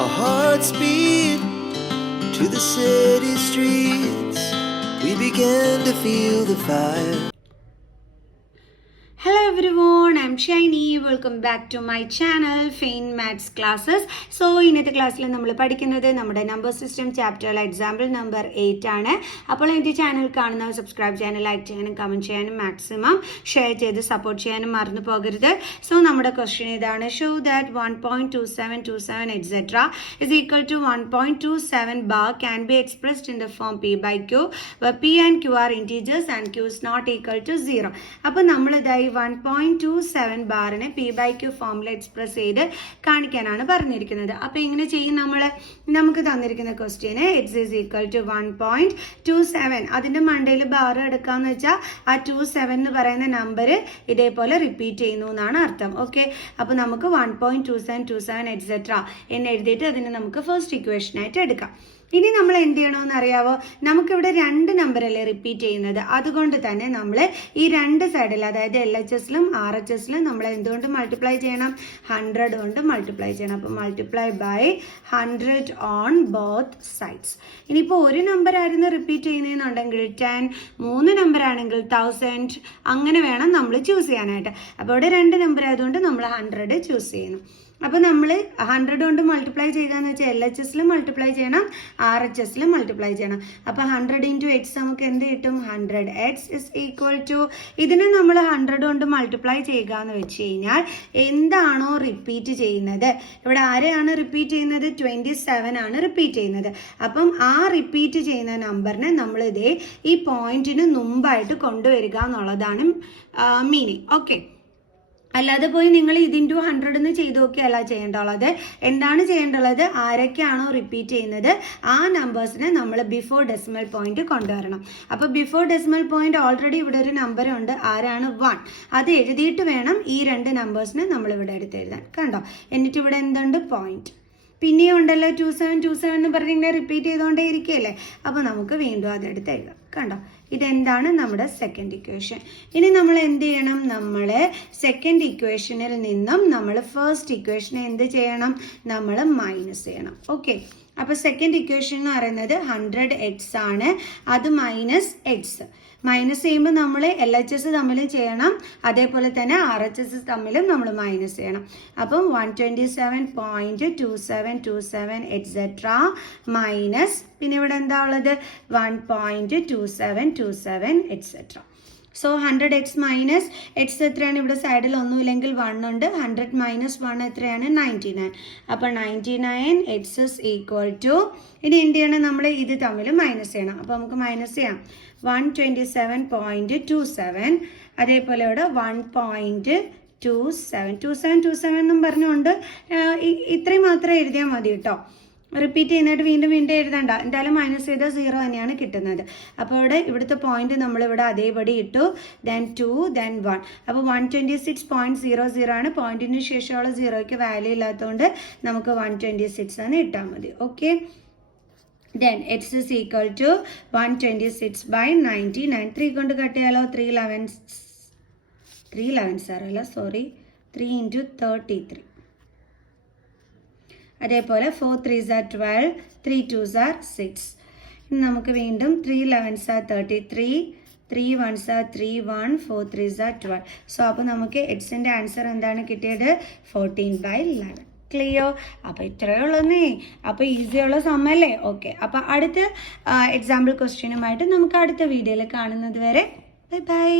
Our hearts beat to the city streets. We began to feel the fire. Hello everyone, I'm Shiny. Welcome back to my channel Faint Maths Classes. So ഇന്നത്തെ ക്ലാസ്സിൽ നമ്മൾ പഠിക്കുന്നത് നമ്മുടെ number system ചാപ്റ്ററിലെ example number 8 ആണ്. അപ്പോൾ എൻ്റെ channel കാണുന്നവർ subscribe ചെയ്യാനും ലൈക്ക് ചെയ്യാനും കമൻറ്റ് ചെയ്യാനും മാക്സിമം ഷെയർ ചെയ്ത് സപ്പോർട്ട് ചെയ്യാനും മറന്നു പോകരുത്. സോ നമ്മുടെ ക്വസ്റ്റ്യൻ ഇതാണ്. Show that 1.2727 etc. is equal to 1.27 bar can be expressed in the form p by q where p and q are integers and q is not equal to 0. അപ്പോൾ നമ്മൾ ഇതായി 1.27 ബാറിനെ p by q ഫോമിൽ express ചെയ്ത് കാണിക്കാനാണ് പറഞ്ഞിരിക്കുന്നത്. അപ്പോൾ ഇങ്ങനെ ചെയ്യും നമുക്ക് തന്നിരിക്കുന്ന ക്വസ്റ്റ്യന് എക്സ് ഈസ് ഈക്വൽ ടു 1.27. അതിൻ്റെ മണ്ടയിൽ ബാർ എടുക്കാന്ന് വെച്ചാൽ ആ 27 എന്ന് പറയുന്ന നമ്പർ ഇതേപോലെ റിപ്പീറ്റ് ചെയ്യുന്നു എന്നാണ് അർത്ഥം. ഓക്കെ, അപ്പോൾ നമുക്ക് 1.2727 എക്സെട്ര എന്ന് എഴുതിയിട്ട് അതിനെ നമുക്ക് ഫസ്റ്റ് ഇക്വേഷനായിട്ട് എടുക്കാം. ഇനി നമ്മൾ എന്ത് ചെയ്യണമെന്ന് അറിയാവോ? നമുക്കിവിടെ രണ്ട് നമ്പറല്ലേ റിപ്പീറ്റ് ചെയ്യുന്നത്, അതുകൊണ്ട് തന്നെ നമ്മൾ ഈ രണ്ട് സൈഡിൽ, അതായത് LHSലും RHSലും നമ്മൾ എന്തുകൊണ്ട് മൾട്ടിപ്ലൈ ചെയ്യണം? 100 കൊണ്ട് മൾട്ടിപ്ലൈ ചെയ്യണം. അപ്പോൾ multiply by 100 on both sides. ഇനിയിപ്പോൾ ഒരു നമ്പർ ആയിരുന്നു റിപ്പീറ്റ് ചെയ്യുന്നതെന്നുണ്ടെങ്കിൽ 10, 3 നമ്പർ ആണെങ്കിൽ 1000, അങ്ങനെ വേണം നമ്മൾ ചൂസ് ചെയ്യാനായിട്ട്. അപ്പോൾ ഇവിടെ രണ്ട് നമ്പർ ആയതുകൊണ്ട് നമ്മൾ 100 ചൂസ് ചെയ്യുന്നു. അപ്പോൾ നമ്മൾ 100 കൊണ്ട് മൾട്ടിപ്ലൈ ചെയ്യുകയെന്ന് വെച്ചാൽ LHSലും മൾട്ടിപ്ലൈ ചെയ്യണം, RHSലും മൾട്ടിപ്ലൈ ചെയ്യണം. അപ്പോൾ 100 × x നമുക്ക് എന്ത് കിട്ടും? 100x ഇസ് ഈക്വൽ ടു, ഇതിനെ നമ്മൾ 100 കൊണ്ട് മൾട്ടിപ്ലൈ ചെയ്യുക എന്ന് വെച്ച് കഴിഞ്ഞാൽ എന്താണോ റിപ്പീറ്റ് ചെയ്യുന്നത്, ഇവിടെ ആരെയാണ് റിപ്പീറ്റ് ചെയ്യുന്നത്? 27 ആണ് റിപ്പീറ്റ് ചെയ്യുന്നത്. അപ്പം ആ റിപ്പീറ്റ് ചെയ്യുന്ന നമ്പറിനെ നമ്മളിതേ ഈ പോയിന്റിന് മുമ്പായിട്ട് കൊണ്ടുവരിക എന്നുള്ളതാണ് മീനിങ്. ഓക്കെ, അല്ലാതെ പോയി നിങ്ങൾ ഇതിൻ്റെ 100 എന്ന് ചെയ്ത് നോക്കിയല്ല ചെയ്യേണ്ടുള്ളത്. എന്താണ് ചെയ്യേണ്ടുള്ളത്? ആരൊക്കെയാണോ റിപ്പീറ്റ് ചെയ്യുന്നത് ആ നമ്പേഴ്സിനെ നമ്മൾ ബിഫോർ ഡെസിമൽ പോയിന്റ് കൊണ്ടുവരണം. അപ്പോൾ ബിഫോർ ഡെസിമൽ പോയിന്റ് ഓൾറെഡി ഇവിടെ ഒരു നമ്പർ ഉണ്ട്, ആരാണ്? 1. അത് എഴുതിയിട്ട് വേണം ഈ രണ്ട് നമ്പേഴ്സിനെ നമ്മൾ ഇവിടെ എടുത്ത് എഴുതാൻ. കണ്ടോ? എന്നിട്ട് ഇവിടെ എന്തുണ്ട്? പോയിന്റ്. പിന്നെയും ഉണ്ടല്ലോ 2727 എന്ന് പറഞ്ഞ് ഇങ്ങനെ റിപ്പീറ്റ് ചെയ്തുകൊണ്ടേ ഇരിക്കുകയല്ലേ. അപ്പോൾ നമുക്ക് വീണ്ടും അതെടുത്ത് എഴുതാം. കണ്ടോ? ഇതെന്താണ്? നമ്മുടെ സെക്കൻഡ് ഇക്വേഷൻ. ഇനി നമ്മൾ എന്ത് ചെയ്യണം? നമ്മൾ സെക്കൻഡ് ഇക്വേഷനിൽ നിന്നും നമ്മൾ ഫസ്റ്റ് ഇക്വേഷനെ എന്ത് ചെയ്യണം? നമ്മൾ മൈനസ് ചെയ്യണം. ഓക്കെ, അപ്പോൾ സെക്കൻഡ് ഇക്വേഷൻ എന്ന് പറയുന്നത് 100x ആണ്, അത് മൈനസ് എക്സ്. മൈനസ് ചെയ്യുമ്പോൾ നമ്മൾ LHS തമ്മിലും ചെയ്യണം, അതേപോലെ തന്നെ RHS തമ്മിലും നമ്മൾ മൈനസ് ചെയ്യണം. അപ്പം 127.2727 എക്സെട്ര മൈനസ്, പിന്നെ ഇവിടെ എന്താ ഉള്ളത്? 1.2727 etcetera. So 100x minus X എത്രയാണ്? ഇവിടെ സൈഡിൽ ഒന്നുമില്ലെങ്കിൽ 1 ഉണ്ട്. 100 മൈനസ് 1 എത്രയാണ്? 99. അപ്പോൾ 99x ഇസ് ഈക്വൽ ടു, ഇനി എന്ത് ചെയ്യണം? നമ്മൾ ഇത് തമ്മിൽ മൈനസ് ചെയ്യണം. അപ്പോൾ നമുക്ക് മൈനസ് ചെയ്യാം. 127.27, അതേപോലെ ഇവിടെ 1.2727 എന്നും പറഞ്ഞുകൊണ്ട് ഇത്രയും മാത്രം എഴുതിയാൽ മതി കേട്ടോ. റിപ്പീറ്റ് ചെയ്യുന്നതായിട്ട് വീണ്ടും എഴുതണ്ട. എന്തായാലും മൈനസ് ചെയ്താൽ 0 തന്നെയാണ് കിട്ടുന്നത്. അപ്പോൾ ഇവിടുത്തെ പോയിന്റ് നമ്മളിവിടെ അതേപടി ഇട്ടു. Then 2, then 1. അപ്പോൾ 126.00 ആണ്. പോയിന്റിന് ശേഷമുള്ള 0ക്ക് വാല്യൂ ഇല്ലാത്തതുകൊണ്ട് നമുക്ക് 126 എന്ന് ഇട്ടാൽ മതി. Okay, then x is equal to 126/99. 3 കൊണ്ട് കട്ട് ചെയ്യാലോ? 3 11s അല്ല, സോറി, 3 × 33. അതേപോലെ 4 3s are 12, 3 2s are 6. ഇനി നമുക്ക് വീണ്ടും 3 11s are 33, 3 1s are 31, 4 3s are 12. So അപ്പോൾ നമുക്ക് എക്സിൻ്റെ ആൻസർ എന്താണ് കിട്ടിയത്? 14/11. ക്ലിയർ? അപ്പോൾ ഇത്രയേ ഉള്ളൂന്നേ. അപ്പോൾ ഈസിയുള്ള സമ്മല്ലേ? ഓക്കെ, അപ്പോൾ അടുത്ത എക്സാമ്പിൾ ക്വസ്റ്റ്യനുമായിട്ട് നമുക്ക് അടുത്ത വീഡിയോയിൽ കാണുന്നത് വരെ ബൈ ബൈ.